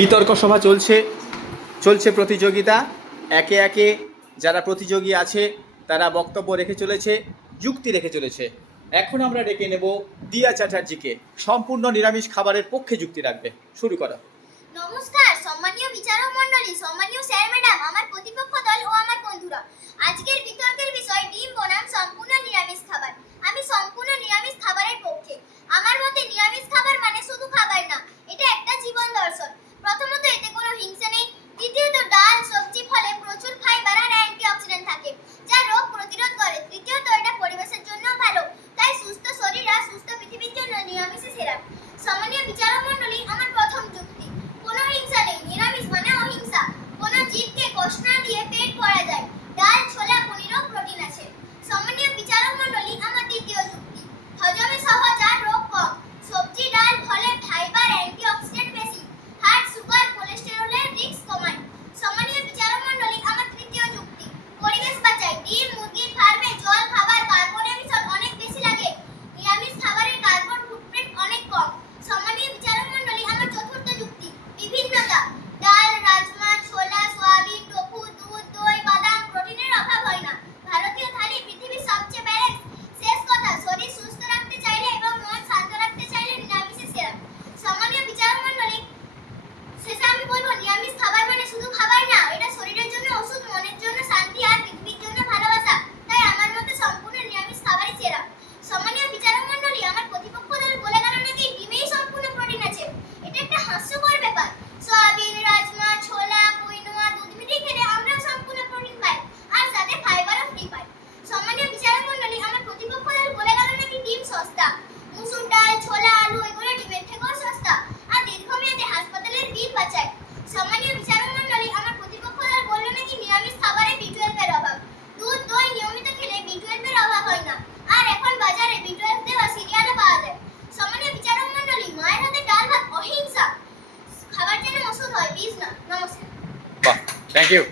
বিতর্ক সভা চলছে প্রতিযোগিতা। একে একে যারা প্রতিযোগী আছে তারা বক্তব্য রেখে চলেছে, যুক্তি রেখে চলেছে। এখন আমরা ডেকে নেব দিয়া চ্যাটার্জিকে, সম্পূর্ণ নিরামিষ খাবারের পক্ষে যুক্তি রাখবে। শুরু করো। নমস্কার সম্মানীয় বিচারক মণ্ডলী, সম্মানীয় স্যার ম্যাডাম, আমার প্রতিপক্ষ দল ও আমার বন্ধুরা। আজকের বিতর্কের বিষয় ডিম বনাম সম্পূর্ণ নিরামিষ খাবার। আমি সম্পূর্ণ নিরামিষ খাবারের পক্ষে। আমার মতে নিরামিষ খাবার মানে শুধু খাবার না, এটা একটা জীবন দর্শন। প্রথমত এতে কোনো হিংসা নেই, দ্বিতীয়ত ডাল, সবজি, ফলে প্রচুর ফাইবার আর অ্যান্টিঅক্সিডেন্ট থাকে যা রোগ প্রতিরোধ করে, তৃতীয়ত এটা পরিবেশের জন্য ভালো। তাই সুস্থ শরীর আর সুস্থ পৃথিবীর জন্য নিরামিষই সেরা। সম্মানীয় বিচারক মণ্ডলী, আমার প্রথম যুক্তি, কোনো হিংসা নেই, নিরামিষ মানে অহিংসা। কোনো জীবকে কষ্ট না দিয়ে পেট ভরা যায়। ডাল, ছোলা, পনিরও প্রোটিন আছে। সম্মানীয় বিচারক মণ্ডলী, আমার দ্বিতীয় যুক্তি, হজমে সহজ আর রোগ কম। সবজি, ডাল, ফলে ফাইবার, অ্যান্টিঅক্সিডেন্ট বেশি, হার্ট, সুগার, কোলেস্টেরলের রিস্ক কমায়। সম্মানীয় বিচারক মণ্ডলী, আমার তৃতীয় যুক্তি, পরিবেশ বাঁচায়। ডিম, মুরগির ফার্মে জল, খাবার, কার্বন এমিশন অনেক বেশি লাগে। নিরামিষ খাবারের কার্বন ফুটপ্রিন্ট অনেক কম। সম্মানীয় বিচারক মণ্ডলী, আমার চতুর্থ যুক্তি, বিভিন্নতা। ডাল, রাজমা, ছোলা, সোয়াবিন, টোফু, দুধ, দই, বাদাম, প্রোটিনের অভাব হয় না। ভারতীয় থালি পৃথিবীর সবচেয়ে ব্যালেন্স। শেষ কথা, শরীর সুস্থ রাখতে চাইলে এবং মন শান্ত রাখতে চাইলে নিরামিষই সেরা। সম্মানীয় বিচারক মণ্ডলী, শেষে আমি বলবো নিরামিষ খাবার মানে শুধু খাবার না, এটা শরীরের জন্য ওষুধ, মনের জন্য শান্তি আর পৃথিবীর জন্য ভালোবাসা। তাই আমার মতে সম্পূর্ণ নিরামিষ খাবারই সেরা। সম্মানীয় বিচারক মণ্ডলী, আমার প্রতিপক্ষ দল বলে গেল নাকি ডিমেই সম্পূর্ণ প্রোটিন আছে। এটা একটা হাস্যকর ব্যাপার। সয়াবিন, রাজমা, ছোলা, কুইনোয়া, দুধ মিটিয়ে খেলে আমরাও সম্পূর্ণ প্রোটিন পাই আর সাথে ফাইবারও ফ্রি পাই। সম্মানীয় বিচারক মণ্ডলী, আমার প্রতিপক্ষ দল বলে গেল নাকি ডিম সস্তা। মুসুর ডাল, ছোলা, আলু এগুলো ডিমের থেকেও সস্তা আর দীর্ঘমেয়াদে হাসপাতালের বিল বাঁচায়। সম্মানীয় বিচারক মণ্ডলী, আমার প্রতিপক্ষ দল বলল নাকি নিরামিষ খাবারে B12 এর অভাব। দুধ, দই নিয়মিত খেলে B12 এর অভাব হয় না আর এখন বাজারে B12 দেওয়া সিরিয়ালও পাওয়া যায়। সম্মানীয় বিচারক মণ্ডলী, মায়ের হাতে ডাল ভাত অহিংসা। খাবার যেন ওষুধ হয়, বিষ না। নমস্কার। বাহ, থ্যাংক ইউ।